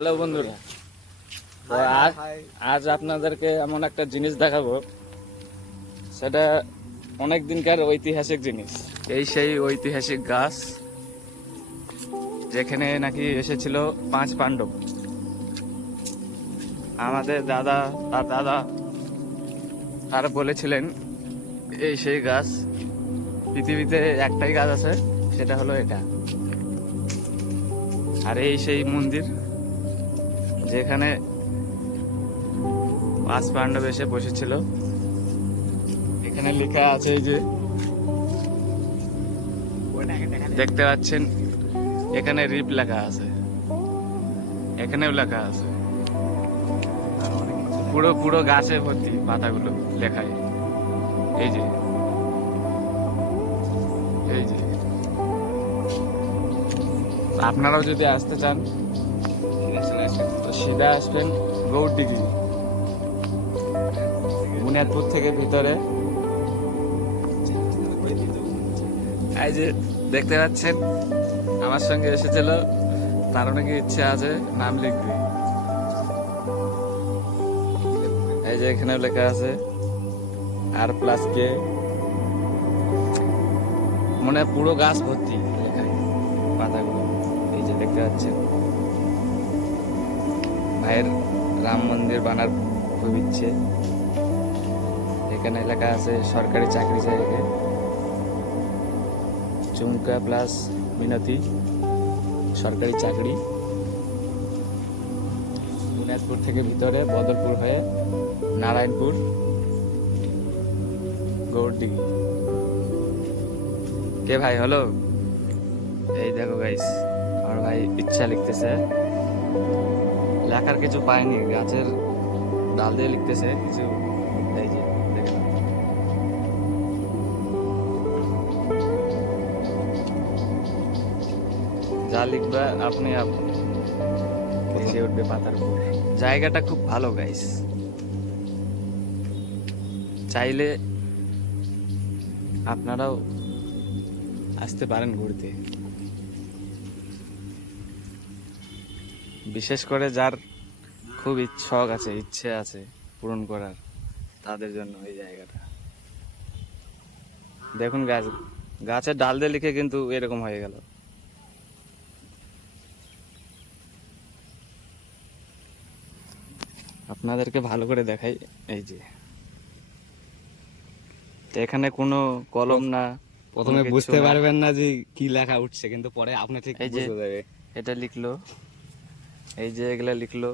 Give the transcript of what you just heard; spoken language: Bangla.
হ্যালো বন্ধুরা। তো আজ আজ আপনাদেরকে এমন একটা জিনিস দেখাবো। সেটা অনেক দিনকার ঐতিহাসিক জিনিস। এই সেই ঐতিহাসিক গাছ যেখানে নাকি এসেছিল পাঁচ পাণ্ডব। আমাদের দাদা তার দাদা তারা বলেছিলেন এই সেই গাছ পৃথিবীতে একটাই গাছ আছে সেটা হলো এটা। আর এই সেই মন্দির যেখানে পাঁচ পাণ্ডব এসে বসেছিল। এখানে লেখা আছে যে, দেখতে পাচ্ছেন, এখানে রিপ লেখা আছে। এখানেও লেখা আছে। পুরো পুরো গাছে ভর্তি পাতাগুলো লেখায় এই যে এই যে। আপনারাও যদি আসতে চান সিধা আসবেন গৌরডিগি বুনিয়াদপুর থেকে ভিতরে। এই যে দেখতে পাচ্ছেন, আমার সঙ্গে এসেছিল। তারও নাকি ইচ্ছে আছে নাম লিখবে এই যে এখানেও লেখা আছে, আর প্লাস কে মনে পুরো গাছ ভর্তি পাতাগুলো। এই যে দেখতে পাচ্ছেন। ভাইয়ের রাম মন্দির বানার খুব ইচ্ছে। এখানে লেখা আছে, সরকারি চাকরি জায়গায় চুমকা প্লাস মিনতি, সরকারি চাকরি। বুনিয়াদপুর থেকে ভিতরে বদলপুর হয়ে নারায়ণপুর গৌরডিগি কে ভাই হলো এই দেখো গাইস আমার ভাই ইচ্ছা লিখতেছে। লেখার কিছু পায়নি গাছের ডাল দিয়ে লিখতেছে কিছু এই যে যা লিখবে আপনি আপ- উঠবে পাতার উপর। জায়গাটা খুব ভালো গাইস চাইলে আপনারাও আসতে পারেন ঘুরতে। বিশেষ করে যার খুব ইচ্ছক আছে ইচ্ছে আছে পূরণ করার তাদের জন্য এই জায়গাটা। দেখুন গাছ গাছের ডাল দিয়ে লিখে কিন্তু এরকম হয়ে গেল। আপনাদেরকে ভালো করে দেখাই এই যে। এখানে কোনো কলম না প্রথমে বুঝতে পারবেন না যে কি লেখা উঠছে কিন্তু পরে আপনি ঠিক বুঝে যাবে এটা লিখলো। এই যে এগুলা লিখলো।